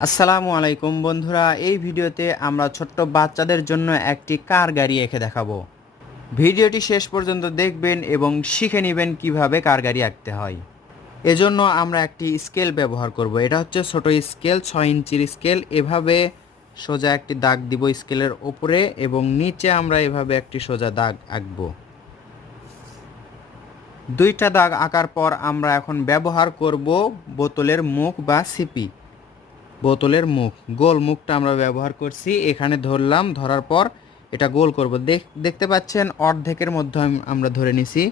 আসসালামু আলাইকুম বন্ধুরা, এই ভিডিওতে আমরা ছোট্ট বাচ্চাদের জন্য একটি কার গাড়ি এঁকে দেখাবো। ভিডিওটি শেষ পর্যন্ত দেখবেন এবং শিখে নেবেন কিভাবে কার গাড়ি আঁকতে হয়। এজন্য আমরা একটি স্কেল ব্যবহার করব। এটা হচ্ছে ছোট স্কেল, 6 ইঞ্চির স্কেল। এভাবে সোজা একটি দাগ দিব স্কেলের উপরে এবং নিচে আমরা এভাবে একটি সোজা দাগ আঁকবো। দুইটা দাগ আঁকার পর আমরা এখন ব্যবহার করব বোতলের মুখ বা সিপি। বোতলের মুখ, গোল মুখটা আমরা ব্যবহার করছি। এখানে ধরলাম, ধরার পর এটা গোল করব। দেখতে পাচ্ছেন অর্ধেকের মধ্যে আমরা ধরে নিছি।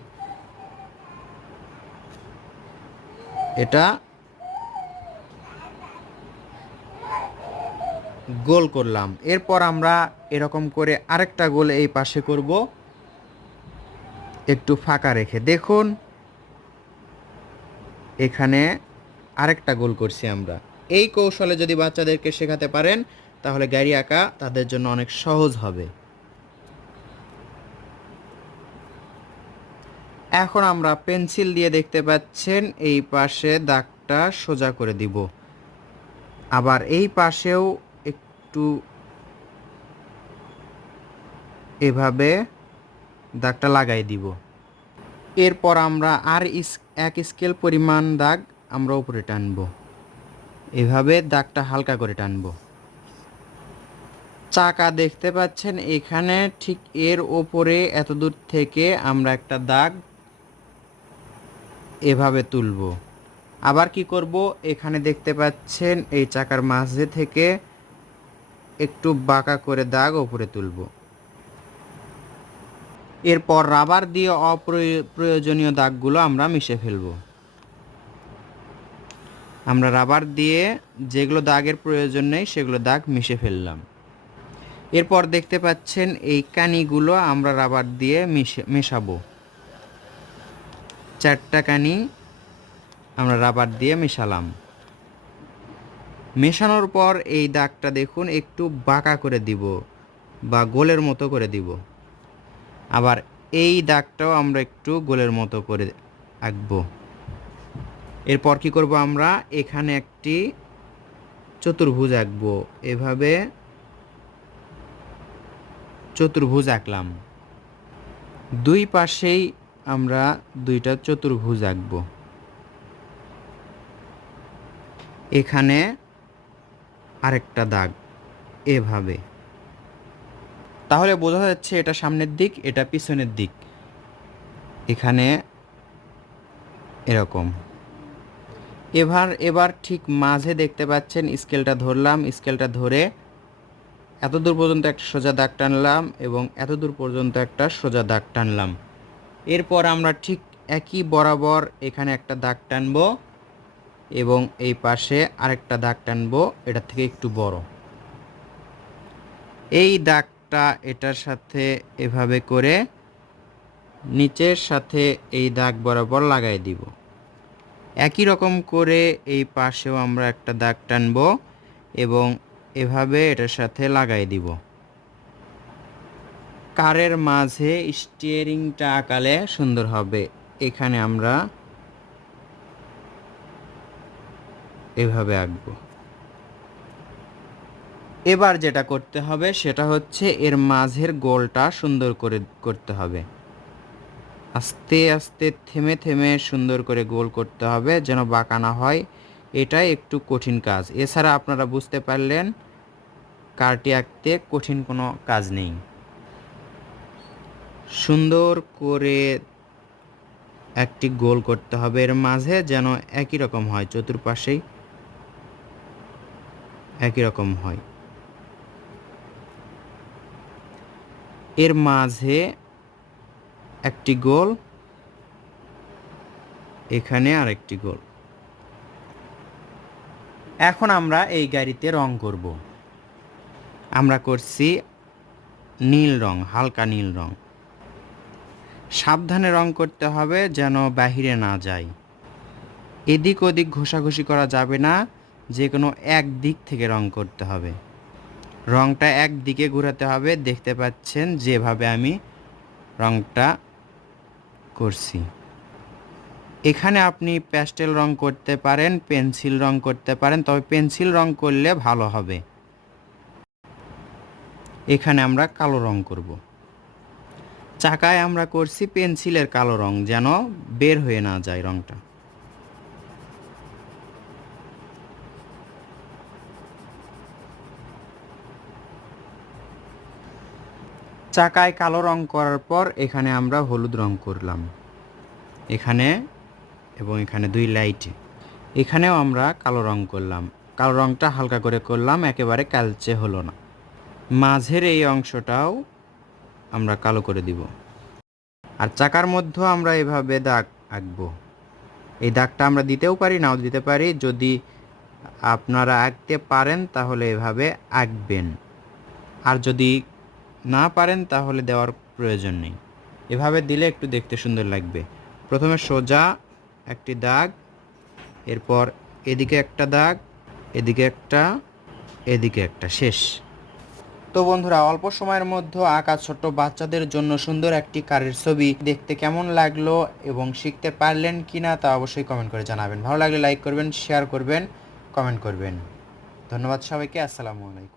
এটা গোল করলাম। এরপর আমরা এরকম করে আরেকটা গোল এই পাশে করব, একটু ফাঁকা রেখে। দেখুন এখানে আরেকটা গোল করছি আমরা। এই কৌশলে যদি বাচ্চাদেরকে শেখাতে পারেন তাহলে গাড়ি আঁকা তাদের জন্য অনেক সহজ হবে। এখন আমরা পেন্সিল দিয়ে দেখতে পাচ্ছেন এই পাশে দাগটা সোজা করে দিব, আবার এই পাশেও একটু এভাবে দাগটা লাগাই দিব। এরপর আমরা আর এক স্কেল পরিমাণ দাগ আমরা উপরে টানবো, এভাবে দাগটা হালকা করে টানবো। চাকা দেখতে পাচ্ছেন এখানে, ঠিক এর ওপরে এত দূর থেকে আমরা একটা দাগ এভাবে তুলব। আবার কি করব, এখানে দেখতে পাচ্ছেন এই চাকার মাঝে থেকে একটু বাঁকা করে দাগ উপরে তুলব। এরপর রাবার দিয়ে অপ্রয়োজনীয় দাগগুলো আমরা মিশে ফেলব। আমরা রাবার দিয়ে যেগুলো দাগের প্রয়োজন নেই সেগুলো দাগ মিশে ফেললাম। এরপর দেখতে পাচ্ছেন এই কানিগুলো আমরা রাবার দিয়ে মেশাবো। 4টা কানি আমরা রাবার দিয়ে মেশালাম। মেশানোর পর এই দাগটা দেখুন একটু বাঁকা করে দিব বা গোলের মতো করে দিব। আবার এই দাগটাও আমরা একটু গোলের মতো করে আঁকবো। এরপর কি করব, আমরা এখানে একটি চতুর্ভুজ আঁকবো। এভাবে চতুর্ভুজ আঁকলাম। দুই পাশেই আমরা দুইটা চতুর্ভুজ আঁকবো। এখানে আরেকটা দাগ এভাবে। তাহলে বোঝা যাচ্ছে এটা সামনের দিক, এটা পিছনের দিক। এখানে এরকম। এবার ঠিক মাঝে দেখতে পাচ্ছেন স্কেলটা ধরলাম। স্কেলটা ধরে এত দূর পর্যন্ত একটা সোজা দাগ টানলাম এবং এত দূর পর্যন্ত একটা সোজা দাগ টানলাম। এরপর আমরা ঠিক একই বরাবর এখানে একটা দাগ টানবো এবং এই পাশে আরেকটা দাগ টানবো, এটার থেকে একটু বড়। এই দাগটা এটার সাথে এভাবে করে নিচের সাথে এই দাগ বরাবর লাগাই দিব। একই রকম করে এই পাশেও আমরা একটা দাগ টানবো এবং এভাবে এটার সাথে লাগাই দিব। কারের মাঝে স্টিয়ারিংটা আঁকালে সুন্দর হবে। এখানে আমরা এভাবে আঁকবো। এবার যেটা করতে হবে সেটা হচ্ছে এর মাঝের গোলটা সুন্দর করে করতে হবে। আস্তে আস্তে থেমে থেমে সুন্দর করে গোল করতে হবে, যেন বাঁকা না হয়। এটাই একটু কঠিন কাজ। এছাড়া আপনারা বুঝতে পারলেন কারটি আঁকতে কঠিন কোনো কাজ নেই। সুন্দর করে একটি গোল করতে হবে এর মাঝে, যেন একই রকম হয়, চতুর্পাশেই একই রকম হয়। এর মাঝে একটি গোল, এখানে আরেকটি গোল। এখন আমরা এই গাড়িতে রং করব। আমরা করছি নীল রং, হালকা নীল রং। সাবধানে রং করতে হবে যেন বাহিরে না যায়। এদিক ওদিক ঘষাঘষি করা যাবে না, যে কোনো এক দিক থেকে রং করতে হবে। রংটা এক দিকে ঘোরাতে হবে। দেখতে পাচ্ছেন যেভাবে আমি রংটা করছি। এখানে আপনি প্যাস্টেল রং করতে পারেন, পেন্সিল রং করতে পারেন, তবে পেন্সিল রং করলে ভালো হবে। এখানে আমরা কালো রং করব। চাকায় আমরা করছি পেন্সিলের কালো রং, যেন বের হয়ে না যায় রংটা। চাকায় কালো রং করার পর এখানে আমরা হলুদ রং করলাম, এখানে এবং এখানে 2 লাইটে। এখানেও আমরা কালো রং করলাম, কালো রংটা হালকা করে করলাম, একেবারে কালচে হলো না। মাঝের এই অংশটাও আমরা কালো করে দিব। আর চাকার মধ্যেও আমরা এভাবে দাগ আঁকবো। এই দাগটা আমরা দিতেও পারি, নাও দিতে পারি। যদি আপনারা আঁকতে পারেন তাহলে এভাবে আঁকবেন, আর যদি না পারেন তাহলে দেওয়ার প্রয়োজন নেই। এভাবে দিলে একটু দেখতে সুন্দর লাগবে। প্রথমে সোজা একটি দাগ, এরপর এদিকে একটা দাগ, এদিকে একটা, এদিকে একটা, শেষ। তো বন্ধুরা, অল্প সময়ের মধ্যে আঁকা ছোট্ট বাচ্চাদের জন্য সুন্দর একটি কারের ছবি দেখতে কেমন লাগলো এবং শিখতে পারলেন কিনা তা অবশ্যই কমেন্ট করে জানাবেন। ভালো লাগলে লাইক করবেন, শেয়ার করবেন, কমেন্ট করবেন। ধন্যবাদ সবাইকে। আসসালামু আলাইকুম।